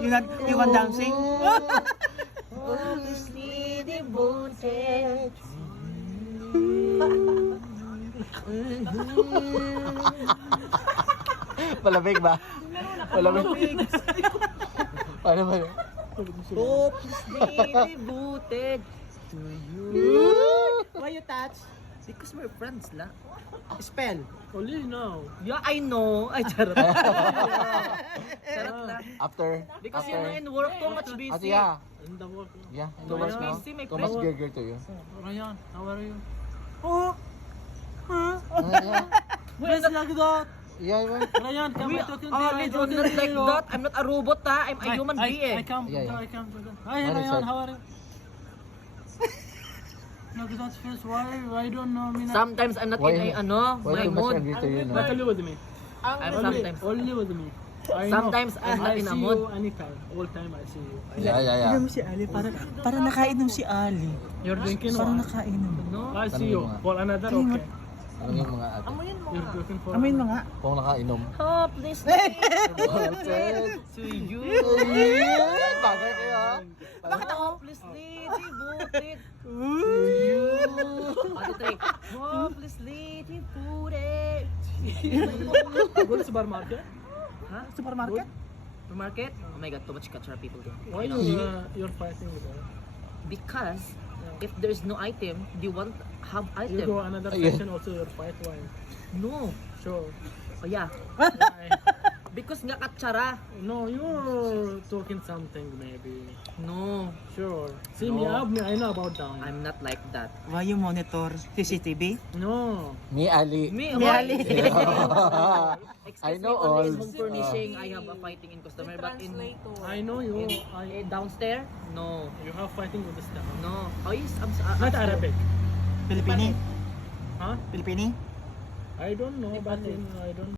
You want dancing? Hopelessly devoted. Malamig ba? Malamig. Paano ba? Hopelessly devoted to you. Why you touch? Because we're friends la. Spell. Only now. Yeah, I know. Ay, charot. Charot lang. After. Because you know, in work, too much busy. Ate, yeah. In the work. Yeah, in the Too work much now. busy, my Too much friend. girl to you. Ryan, how are you? Oh. Yeah. Where's like that? Yeah, yeah. Ryan, come We I talking are to not like that. I'm not a robot, ha? I'm a human I being. come, Yeah, yeah. I come. Hi, What is Ryan, that? how are you? Look at that face. Why don't know me? Sometimes I'm not Why- in a, my Why too much mood. angry to you Not now? only with me. I'm Only, sometimes. only with me. I Sometimes know. I'm not I in a see mood. you anytime. All time I see you. Yeah, yeah, Tignan yeah. mo si Ali. Para nakainom si Ali. You're drinking Parang or? nakainom. No? I see Tanungin you. mo nga. For another, Tingin mo. okay. Ano yung mga ate? You're drinking for Amoy mo nga. Kung nakainom. Hopelessly Devoted to you. Bagay kayo ha? Bakit ako? Hopelessly devoted to Ooh. you. Ano try? Hopelessly devoted. Go to supermarket. Ha? Supermarket? Supermarket? Oh my god, too much cultural people there. Why You know? you're fighting with her? Because if there's no item, they won't have You go item. another Yeah. section also you're fight. Why? No. Sure. Oh yeah. Why? Because nga katsara. No, you're talking something maybe. No. Sure. See No. me, I know about down. I'm not like that. Why you monitor CCTV? No. Me, Ali. Me, Me, Ali. I know only in all. home furnishing, I have a fighting in customer, but in I know you. downstairs, no, You have fighting with the staff. no. Oh yes, Not Arabic. Pilipini? Huh? Pilipini? I don't know, but I don't